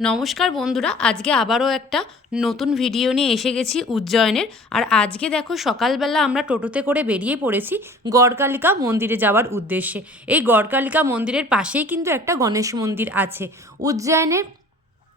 নমস্কার বন্ধুরা, আজকে আবারও একটা নতুন ভিডিও নিয়ে এসে গেছি উজ্জয়নের। আর আজকে দেখো সকালবেলা আমরা টোটোতে করে বেরিয়ে পড়েছি গড়কালিকা মন্দিরে যাওয়ার উদ্দেশ্যে। এই গড়কালিকা মন্দিরের পাশেই কিন্তু একটা গণেশ মন্দির আছে। উজ্জয়নের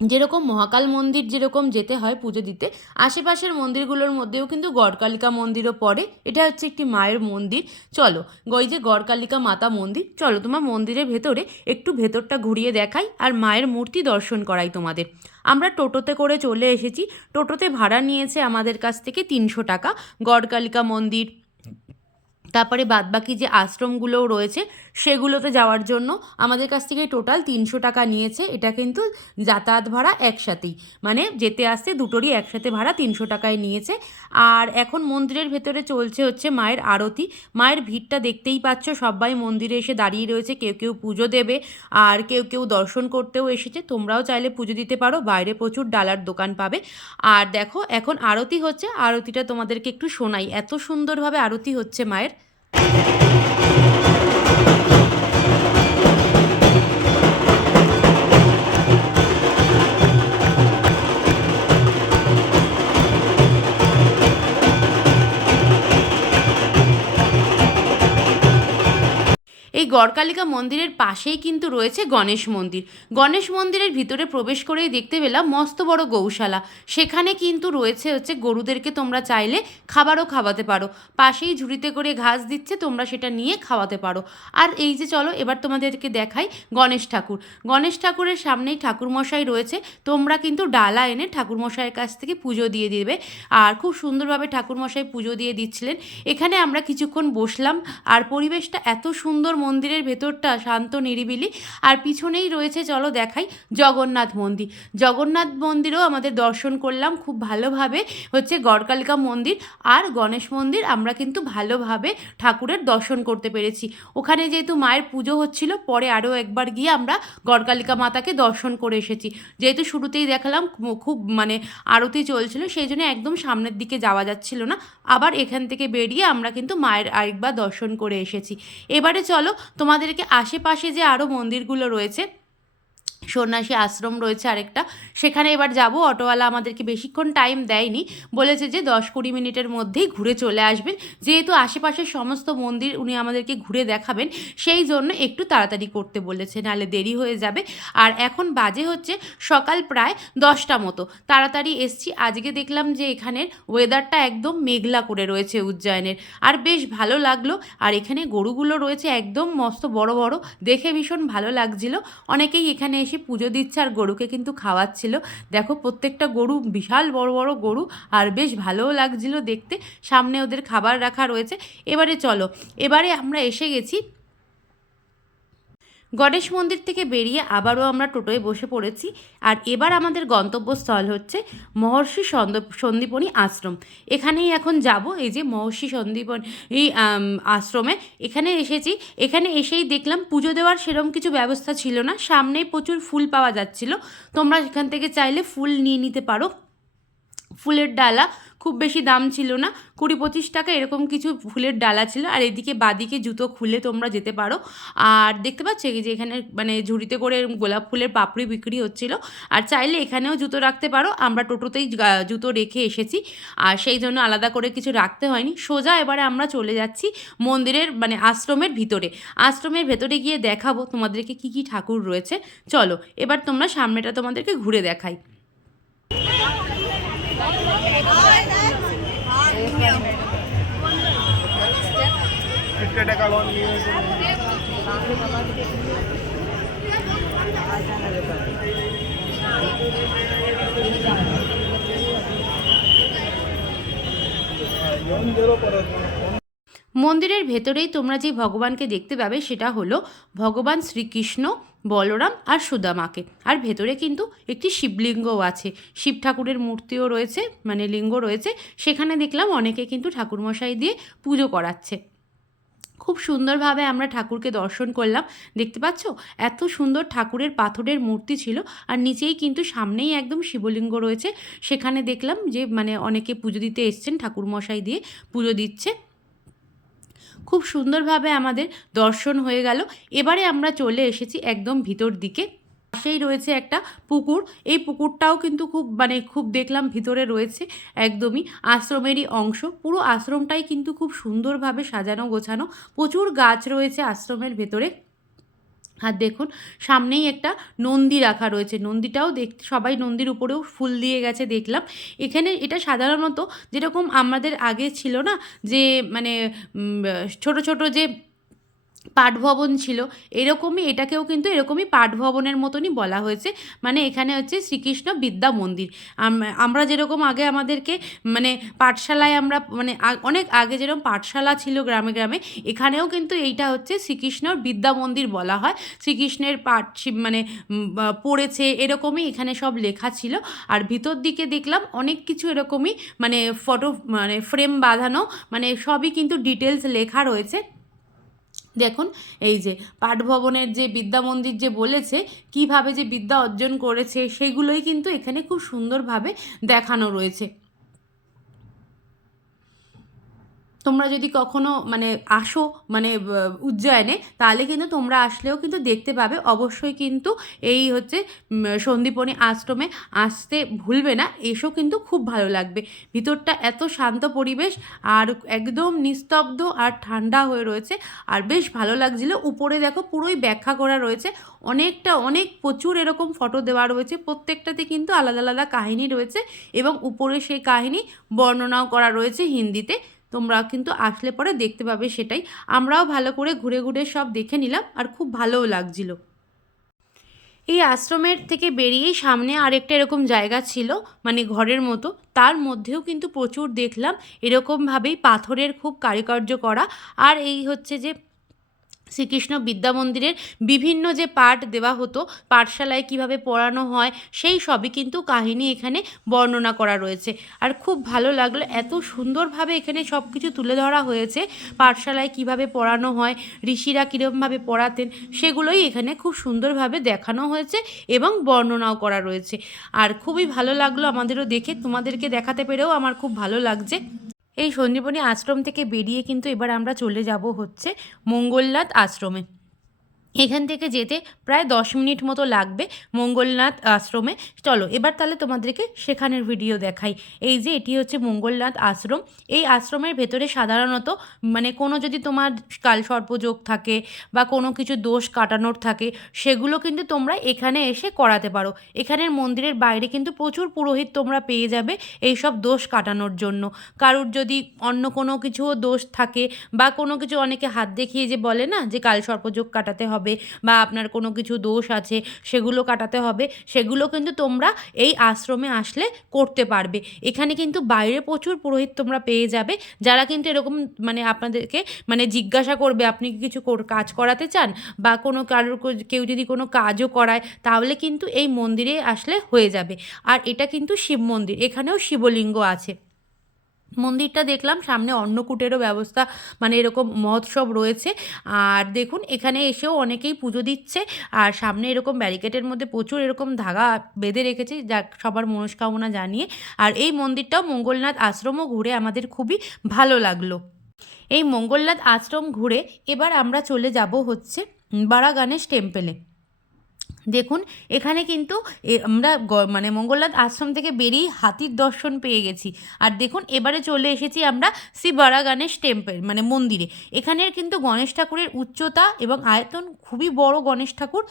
যেরকম মহাকাল মন্দির যেরকম যেতে হয় পুজো দিতে, আশেপাশের মন্দিরগুলোর মধ্যেও কিন্তু গড়কালিকা মন্দিরও পড়ে। এটা হচ্ছে একটি মায়ের মন্দির। চলো, ওই যে গড়কালিকা মাতা মন্দির, চলো তোমার মন্দিরের ভেতরে একটু ভেতরটা ঘুরিয়ে দেখাই আর মায়ের মূর্তি দর্শন করাই তোমাদের। আমরা টোটোতে করে চলে এসেছি। টোটোতে ভাড়া নিয়েছে আমাদের কাছ থেকে 300 টাকা গড়কালিকা মন্দির, তারপরে বাদবাকি যে আশ্রমগুলোও রয়েছে সেগুলোতে যাওয়ার জন্য আমাদের কাছ থেকে টোটাল 300 টাকা নিয়েছে। এটা কিন্তু যাতায়াত ভাড়া একসাথেই, মানে যেতে আসতে দুটোরই একসাথে ভাড়া 300 টাকায় নিয়েছে। আর এখন মন্দিরের ভেতরে চলছে হচ্ছে মায়ের আরতি। মায়ের ভিড়টা দেখতেই পাচ্ছ, সবাই মন্দিরে এসে দাঁড়িয়ে রয়েছে, কেউ কেউ পুজো দেবে আর কেউ কেউ দর্শন করতেও এসেছে। তোমরাও চাইলে পুজো দিতে পারো, বাইরে প্রচুর ডালার দোকান পাবে। আর দেখো এখন আরতি হচ্ছে, আরতিটা তোমাদেরকে একটু শোনাই, এত সুন্দরভাবে আরতি হচ্ছে মায়ের। এই গড়কালিকা মন্দিরের পাশেই কিন্তু রয়েছে গণেশ মন্দির। গণেশ মন্দিরের ভিতরে প্রবেশ করেই দেখতে পেলাম মস্ত বড় গৌশালা। সেখানে কিন্তু রয়েছে হচ্ছে গরুদেরকে তোমরা চাইলে খাবারও খাওয়াতে পারো। পাশেই ঝুড়িতে করে ঘাস দিচ্ছে, তোমরা সেটা নিয়ে খাওয়াতে পারো। আর এই যে চলো এবার তোমাদেরকে দেখাই গণেশ ঠাকুর। গণেশ ঠাকুরের সামনেই ঠাকুরমশাই রয়েছে। তোমরা কিন্তু ডালা এনে ঠাকুরমশাইয়ের কাছ থেকে পুজো দিয়ে দিবে। আর খুব সুন্দরভাবে ঠাকুরমশাই পুজো দিয়ে দিচ্ছিলেন। এখানে আমরা কিছুক্ষণ বসলাম। আর পরিবেশটা এত সুন্দর, মন্দিরের ভেতরটা শান্ত নিরিবিলি। আর পিছনেই রয়েছে, চলো দেখাই, জগন্নাথ মন্দির। জগন্নাথ মন্দিরও আমাদের দর্শন করলাম খুব ভালোভাবে। হচ্ছে গড়কালিকা মন্দির আর গণেশ মন্দির আমরা কিন্তু ভালোভাবে ঠাকুরের দর্শন করতে পেরেছি। ওখানে যেহেতু মায়ের পুজো হচ্ছিল, পরে আরও একবার গিয়ে আমরা গড়কালিকা মাতাকে দর্শন করে এসেছি। যেহেতু শুরুতেই দেখালাম খুব মানে আরতি চলছিল, সেই জন্য একদম সামনের দিকে যাওয়া যাচ্ছিল না। আবার এখান থেকে বেরিয়ে আমরা কিন্তু মায়ের আরেকবার দর্শন করে এসেছি। এবারে চলো তোমাদেরকে আশেপাশে যে আরও মন্দিরগুলো রয়েছে, সন্ন্যাসী আশ্রম রয়েছে আরেকটা, সেখানে এবার যাব। অটোওয়ালা আমাদেরকে বেশিক্ষণ টাইম দেয়নি, বলেছে যে 10-20 মিনিটের মধ্যেই ঘুরে চলে আসবেন। যেহেতু আশেপাশের সমস্ত মন্দির উনি আমাদেরকে ঘুরে দেখাবেন, সেই জন্য একটু তাড়াতাড়ি করতে বলেছে, নাহলে দেরি হয়ে যাবে। আর এখন বাজে হচ্ছে সকাল প্রায় 10টা মতো। তাড়াতাড়ি এসছি। আজকে দেখলাম যে এখানের ওয়েদারটা একদম মেঘলা করে রয়েছে উজ্জয়নের, আর বেশ ভালো লাগলো। আর এখানে গরুগুলো রয়েছে একদম মস্ত বড় বড়, দেখে ভীষণ ভালো লাগছিল। অনেকেই এখানে এসে পুজো দিচ্ছে আর গরুকে কিন্তু খাওয়াচ্ছিল। দেখো প্রত্যেকটা গরু বিশাল বড় বড় গরু, আর বেশ ভালোও লাগছিল দেখতে। সামনে ওদের খাবার রাখা রয়েছে। এবারে চলো, এবারে আমরা এসে গেছি গণেশ মন্দির থেকে বেরিয়ে আবারও আমরা টোটোয় বসে পড়েছি। আর এবার আমাদের গন্তব্যস্থল হচ্ছে মহর্ষি সন্দীপনী আশ্রম। এখানেই এখন যাব। এই যে মহর্ষি সন্দীপনী এই আশ্রমে এখানে এসেছি। এখানে এসেই দেখলাম পুজো দেওয়ার সেরকম কিছু ব্যবস্থা ছিল না, সামনেই প্রচুর ফুল পাওয়া যাচ্ছিল। তোমরা এখান থেকে চাইলে ফুল নিয়ে নিতে পারো। ফুলের ডালা খুব বেশি দাম ছিল না, 20-25 টাকা এরকম কিছু ফুলের ডালা ছিল। আর এদিকে বাদিকে জুতো খুলে তোমরা যেতে পারো। আর দেখতে পাচ্ছ যে এখানে মানে ঝুড়িতে করে গোলাপ ফুলের পাপড়ি বিক্রি হচ্ছিল। আর চাইলে এখানেও জুতো রাখতে পারো। আমরা টোটোতেই জুতো রেখে এসেছি, আর সেই জন্য আলাদা করে কিছু রাখতে হয়নি। সোজা এবারে আমরা চলে যাচ্ছি মন্দিরের মানে আশ্রমের ভিতরে। আশ্রমের ভেতরে গিয়ে দেখাবো তোমাদেরকে কী কী ঠাকুর রয়েছে। চলো এবার তোমরা সামনেটা তোমাদেরকে ঘুরে দেখাই। মন্দিরের ভেতরেই তোমরা যে ভগবানকে দেখতে পাবে সেটা হলো ভগবান শ্রীকৃষ্ণ, বলরাম আর সুদামাকে। আর ভেতরে কিন্তু একটি শিবলিঙ্গও আছে, শিব ঠাকুরের মূর্তিও রয়েছে, মানে লিঙ্গ রয়েছে। সেখানে দেখলাম অনেকে কিন্তু ঠাকুরমশাই দিয়ে পুজো করাচ্ছে। খুব সুন্দরভাবে আমরা ঠাকুরকে দর্শন করলাম। দেখতে পাচ্ছ এত সুন্দর ঠাকুরের পাথরের মূর্তি ছিল। আর নিচেই কিন্তু সামনেই একদম শিবলিঙ্গ রয়েছে। সেখানে দেখলাম যে মানে অনেকে পুজো দিতে এসছেন, ঠাকুরমশাই দিয়ে পুজো দিচ্ছে। খুব সুন্দরভাবে আমাদের দর্শন হয়ে গেল। এবারে আমরা চলে এসেছি একদম ভিতর দিকে। পাশেই রয়েছে একটা পুকুর। এই পুকুরটাও কিন্তু খুব দেখলাম ভিতরে রয়েছে, একদমই আশ্রমেরই অংশ। পুরো আশ্রমটাই কিন্তু খুব সুন্দরভাবে সাজানো গোছানো, প্রচুর গাছ রয়েছে আশ্রমের ভেতরে। আর দেখুন সামনেই একটা নন্দী রাখা রয়েছে, নন্দীটাও দেখতে সবাই নন্দীর উপরেও ফুল দিয়ে গেছে দেখলাম। এখানে এটা সাধারণত যেরকম আমাদের আগে ছিল না, যে মানে ছোট ছোট যে পাঠভবন ছিল, এরকমই এটাকেও কিন্তু এরকমই পাঠভবনের মতনই বলা হয়েছে। মানে এখানে হচ্ছে শ্রীকৃষ্ণ বিদ্যা মন্দির। আমরা যেরকম আগে আমাদেরকে মানে পাঠশালায় আমরা মানে অনেক আগে যেরকম পাঠশালা ছিল গ্রামে গ্রামে, এখানেও কিন্তু এইটা হচ্ছে শ্রীকৃষ্ণর বিদ্যা মন্দির বলা হয়। শ্রীকৃষ্ণের পাঠ মানে পড়েছে এরকমই এখানে সব লেখা ছিল। আর ভিতর দিকে দেখলাম অনেক কিছু এরকমই মানে ফটো মানে ফ্রেম বাঁধানো, মানে সবই কিন্তু ডিটেলস লেখা রয়েছে। দেখুন এই যে পাঠভবনের যে বিদ্যা মন্দির যে বলেছে, কিভাবে যে বিদ্যা অর্জন করেছে সেগুলোই কিন্তু এখানে খুব সুন্দরভাবে দেখানো রয়েছে। তোমরা যদি কখনো মানে আসো মানে উজ্জয়নে, তাহলে কিন্তু তোমরা আসলেও কিন্তু দেখতে পাবে অবশ্যই। কিন্তু এই হচ্ছে সন্দীপনী আশ্রমে আসতে ভুলবে না, এসো কিন্তু খুব ভালো লাগবে। ভিতরটা এত শান্ত পরিবেশ, আর একদম নিস্তব্ধ আর ঠান্ডা হয়ে রয়েছে, আর বেশ ভালো লাগছিল। উপরে দেখো পুরোই ব্যাখ্যা করা রয়েছে, অনেক প্রচুর এরকম ফটো দেওয়া রয়েছে, প্রত্যেকটাতে কিন্তু আলাদা আলাদা কাহিনী রয়েছে, এবং উপরে সেই কাহিনী বর্ণনাও করা রয়েছে হিন্দিতে। তোমরা কিন্তু আসলে পরে দেখতে পাবে সেটাই। আমরাও ভালো করে ঘুরে ঘুরে সব দেখে নিলাম, আর খুব ভালোও লাগছিল। এই আশ্রমের থেকে বেরিয়েই সামনে আরেকটা এরকম জায়গা ছিল, মানে ঘরের মতো, তার মধ্যেও কিন্তু প্রচুর দেখলাম এরকমভাবেই পাথরের খুব কারুকার্য করা। আর এই হচ্ছে যে শ্রীকৃষ্ণ বিদ্যা মন্দিরের বিভিন্ন যে পাঠ দেওয়া হতো, পাঠশালায় কিভাবে পড়ানো হয়, সেই সবই কিন্তু কাহিনী এখানে বর্ণনা করা রয়েছে। আর খুব ভালো লাগলো, এত সুন্দরভাবে এখানে সব কিছু তুলে ধরা হয়েছে। পাঠশালায় কিভাবে পড়ানো হয়, ঋষিরা কীরকমভাবে পড়াতেন, সেগুলোই এখানে খুব সুন্দরভাবে দেখানো হয়েছে এবং বর্ণনাও করা রয়েছে। আর খুবই ভালো লাগলো আমাদেরও দেখে, তোমাদেরকে দেখাতে পেরেও আমার খুব ভালো লাগছে। এই সঞ্জীবনী আশ্রম থেকে বেরিয়ে কিন্তু এবার আমরা চলে যাব হচ্ছে মঙ্গলনাথ আশ্রমে। এখান থেকে যেতে প্রায় 10 মিনিট মতো লাগবে মঙ্গলনাথ আশ্রমে। চলো এবার তাহলে তোমাদেরকে সেখানের ভিডিও দেখাই। এই যে এটি হচ্ছে মঙ্গলনাথ আশ্রম। এই আশ্রমের ভেতরে সাধারণত মানে কোনো যদি তোমার কালসর্পযোগ থাকে বা কোনো কিছু দোষ কাটানোর থাকে, সেগুলো কিন্তু তোমরা এখানে এসে করাতে পারো। এখানের মন্দিরের বাইরে কিন্তু প্রচুর পুরোহিত তোমরা পেয়ে যাবে এই সব দোষ কাটানোর জন্য। কারুর যদি অন্য কোনো কিছুও দোষ থাকে, বা কোনো কিছু অনেকে হাত দেখিয়ে যে বলে না যে কালসর্পযোগ কাটাতে হবে, বা আপনার কোনো কিছু দোষ আছে সেগুলো কাটাতে হবে, সেগুলো কিন্তু তোমরা এই আশ্রমে আসলে করতে পারবে। এখানে কিন্তু বাইরে প্রচুর পুরোহিত তোমরা পেয়ে যাবে, যারা কিন্তু এরকম মানে আপনাদেরকে মানে জিজ্ঞাসা করবে আপনি কি কিছু কাজ করাতে চান, বা কোনো কারোর কেউ যদি কোনো কাজও করায়, তাহলে কিন্তু এই মন্দিরে আসলে হয়ে যাবে। আর এটা কিন্তু শিব মন্দির, এখানেও শিবলিঙ্গ আছে। মন্দিরটা দেখলাম সামনে অন্নকূটেরও ব্যবস্থা, মানে এরকম মহোৎসব রয়েছে। আর দেখুন এখানে এসেও অনেকেই পুজো দিচ্ছে, আর সামনে এরকম ব্যারিকেডের মধ্যে প্রচুর এরকম ধাগা বেঁধে রেখেছে যা সবার মনস্কামনা জানিয়ে। আর এই মন্দিরটাও মঙ্গলনাথ আশ্রমও ঘুরে আমাদের খুবই ভালো লাগলো। এই মঙ্গলনাথ আশ্রম ঘুরে এবার আমরা চলে যাব হচ্ছে বারা গণেশ টেম্পেলে। দেখুন এখানে কিন্তু আমরা মানে মঙ্গলনাথ আশ্রম থেকে বেরিয়ে হাতির দর্শন পেয়ে গেছি। আর দেখুন এবারে চলে এসেছি আমরা শ্রী বারা গণেশ টেম্পল মানে মন্দিরে। এখানের কিন্তু গণেশ ঠাকুরের উচ্চতা এবং আয়তন খুবই বড় গণেশ ঠাকুর।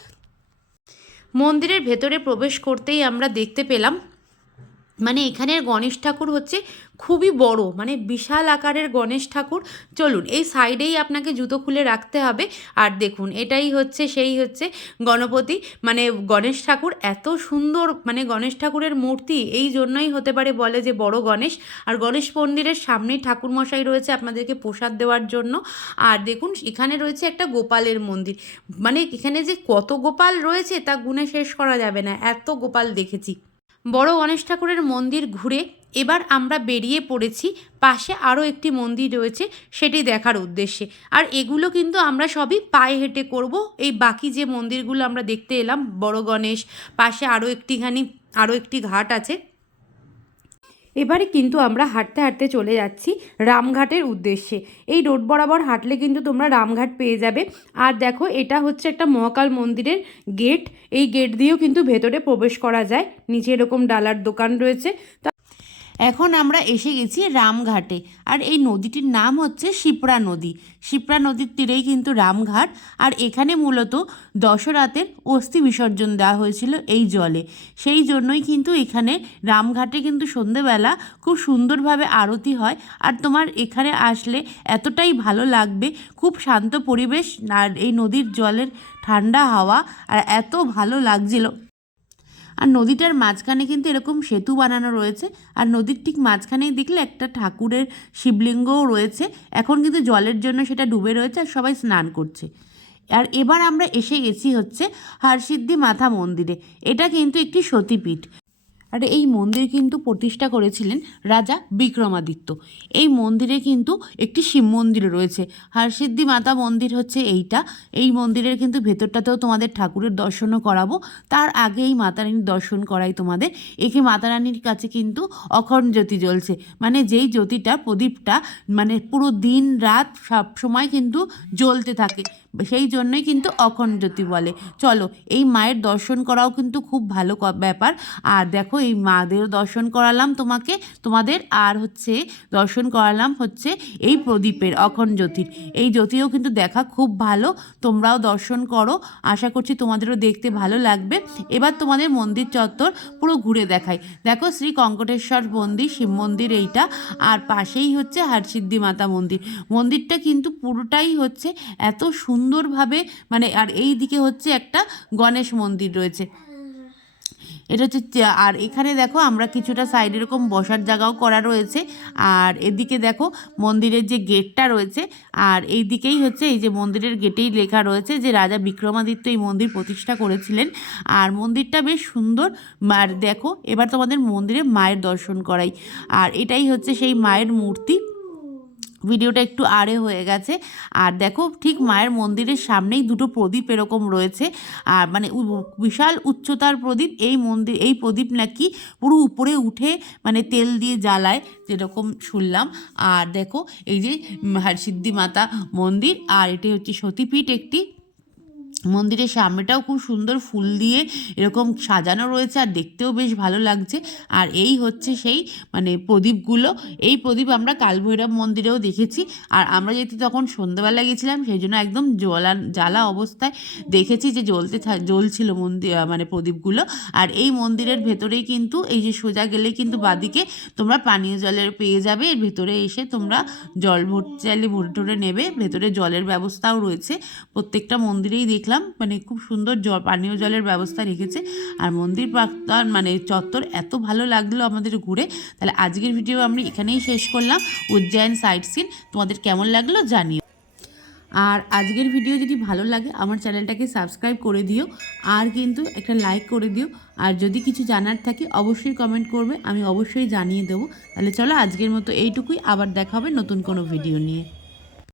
মন্দিরের ভেতরে প্রবেশ করতেই আমরা দেখতে পেলাম মানে এখানের গণেশ ঠাকুর হচ্ছে খুবই বড়, মানে বিশাল আকারের গণেশ ঠাকুর। চলুন এই সাইডেই আপনাকে জুতো খুলে রাখতে হবে। আর দেখুন এটাই হচ্ছে সেই হচ্ছে গণপতি, মানে গণেশ ঠাকুর এত সুন্দর, মানে গণেশ ঠাকুরের মূর্তি এই জন্যই হতে পারে বলে যে বড় গণেশ। আর গণেশ মন্দিরের সামনেই ঠাকুরমশাই রয়েছে আপনাদেরকে প্রসাদ দেওয়ার জন্য। আর দেখুন এখানে রয়েছে একটা গোপালের মন্দির, মানে এখানে যে কত গোপাল রয়েছে তা গুণে শেষ করা যাবে না, এত গোপাল দেখেছি। বড় গণেশ ঠাকুরের মন্দির ঘুরে এবার আমরা বেরিয়ে পড়েছি, পাশে আরও একটি মন্দির রয়েছে সেটি দেখার উদ্দেশ্যে। আর এগুলো কিন্তু আমরা সবই পায়ে হেঁটে করব। এই বাকি যে মন্দিরগুলো আমরা দেখতে এলাম, বড় গণেশ, পাশে আরও একটি ঘাট আছে, এবারে কিন্তু আমরা হাঁটতে হাঁটতে চলে যাচ্ছি রামঘাটের উদ্দেশ্যে। এই রোড বরাবর হাঁটলে কিন্তু তোমরা রামঘাট পেয়ে যাবে। আর দেখো, এটা হচ্ছে একটা মহাকাল মন্দিরের গেট। এই গেট দিয়েও কিন্তু ভেতরে প্রবেশ করা যায়। নিচে এরকম ডালার দোকান রয়েছে। এখন আমরা এসে গেছি রামঘাটে। আর এই নদীটির নাম হচ্ছে শিপ্রা নদী। শিপ্রা নদীর তীরেই কিন্তু রামঘাট। আর এখানে মূলত দশরথের অস্থি বিসর্জন দেওয়া হয়েছিল এই জলে। সেই জন্যই কিন্তু এখানে রামঘাটে কিন্তু সন্ধেবেলা খুব সুন্দরভাবে আরতি হয়। আর তোমার এখানে আসলে এতটাই ভালো লাগবে, খুব শান্ত পরিবেশ, আর এই নদীর জলের ঠান্ডা হাওয়া, আর এত ভালো লাগছিল। আর নদীটার মাঝখানে কিন্তু এরকম সেতু বানানো রয়েছে। আর নদীর ঠিক মাঝখানেই দেখলে একটা ঠাকুরের শিবলিঙ্গও রয়েছে। এখন কিন্তু জলের জন্য সেটা ডুবে রয়েছে আর সবাই স্নান করছে। আর এবার আমরা এসে গেছি হচ্ছে হরসিদ্ধি মাতা মন্দিরে। এটা কিন্তু একটি সতীপীঠ। আর এই মন্দির কিন্তু প্রতিষ্ঠা করেছিলেন রাজা বিক্রমাদিত্য। এই মন্দিরে কিন্তু একটি শিব মন্দির রয়েছে। হরসিদ্ধি মাতা মন্দির হচ্ছে এইটা। এই মন্দিরের কিন্তু ভেতরটাতেও তোমাদের ঠাকুরের দর্শনও করাবো। তার আগে এই মাতারানীর দর্শন করাই তোমাদের। এখানে মাতারানীর কাছে কিন্তু অখণ্ড জ্যোতি জ্বলছে, মানে যেই জ্যোতিটা, প্রদীপটা মানে পুরো দিন রাত সব সময় কিন্তু জ্বলতে থাকে, সেই জন্যই কিন্তু অখণ্ড জ্যোতি বলে। চলো, এই মায়ের দর্শন করাও কিন্তু খুব ভালো ব্যাপার। আর দেখো, এই মাদের দর্শন করালাম তোমাদের, আর হচ্ছে দর্শন করালাম হচ্ছে এই প্রদীপের, অখণ্ড জ্যোতির। এই জ্যোতিও কিন্তু দেখা খুব ভালো। তোমরাও দর্শন করো, আশা করছি তোমাদেরও দেখতে ভালো লাগবে। এবার তোমাদের মন্দির চত্বর পুরো ঘুরে দেখাই। দেখো, শ্রী কঙ্কটেশ্বর মন্দির, শিব মন্দির এইটা, আর পাশেই হচ্ছে হরসিদ্ধি মাতা মন্দির। মন্দিরটা কিন্তু পুরোটাই হচ্ছে এত সুন্দরভাবে, মানে, আর এই দিকে হচ্ছে একটা গণেশ মন্দির রয়েছে। এটা হচ্ছে আর এখানে দেখো আমরা কিছুটা সাইড এরকম বসার জায়গাও করা রয়েছে। আর এদিকে দেখো মন্দিরের যে গেটটা রয়েছে, আর এই দিকেই হচ্ছে এই যে মন্দিরের গেটেই লেখা রয়েছে যে রাজা বিক্রমাদিত্য এই মন্দির প্রতিষ্ঠা করেছিলেন। আর মন্দিরটা বেশ সুন্দর। আর দেখো, এবার তোমাদের মন্দিরে মায়ের দর্শন করাই। আর এটাই হচ্ছে সেই মায়ের মূর্তি। ভিডিওটা একটু আড়ে হয়ে গেছে। আর দেখো, ঠিক মায়ের মন্দিরের সামনেই দুটো প্রদীপ এরকম রয়েছে। আর মানে বিশাল উচ্চতার প্রদীপ। এই প্রদীপ নাকি পুরো উপরে উঠে মানে তেল দিয়ে জ্বালায়, যেরকম শুনলাম। আর দেখো, এই যে হরসিদ্ধি মাতা মন্দির, আর এটি হচ্ছে সতীপীঠ একটি। মন্দিরের সামনেটাও খুব সুন্দর ফুল দিয়ে এরকম সাজানো রয়েছে, আর দেখতেও বেশ ভালো লাগছে। আর এই হচ্ছে সেই মানে প্রদীপগুলো। এই প্রদীপ আমরা কালভৈরব মন্দিরেও দেখেছি। আর আমরা যেহেতু তখন সন্ধ্যাবেলা গেছিলাম, সেই জন্য একদম জ্বালা অবস্থায় দেখেছি যে জ্বলছিল মন্দির, মানে প্রদীপগুলো। আর এই মন্দিরের ভেতরেই কিন্তু এই যে সোজা গেলে কিন্তু বাদিকে তোমরা পানীয় জলের পেয়ে যাবে। এর ভেতরে এসে তোমরা জল ভরতে চাইলে ভরে টরে নেবে। ভেতরে জলের ব্যবস্থাও রয়েছে। প্রত্যেকটা মন্দিরেই দেখলাম মানে খুব সুন্দর পানীয় জলের ব্যবস্থা রেখেছে। আর মন্দির প্রাঙ্গণ মানে চত্বর এত ভালো লাগলো আমাদের ঘুরে। তাহলে আজকের ভিডিও আমরা এখানেই শেষ করলাম। উজ্জয়ন সাইট সিন তোমাদের কেমন লাগলো জানিও। আর আজকের ভিডিও যদি ভালো লাগে আমার চ্যানেলটাকে সাবস্ক্রাইব করে দিও, আর কিন্তু একটা লাইক করে দিও। আর যদি কিছু জানার থাকে অবশ্যই কমেন্ট করবে, আমি অবশ্যই জানিয়ে দেবো। তাহলে চলো, আজকের মতো এইটুকুই। আবার দেখা হবে নতুন কোনো ভিডিও নিয়ে।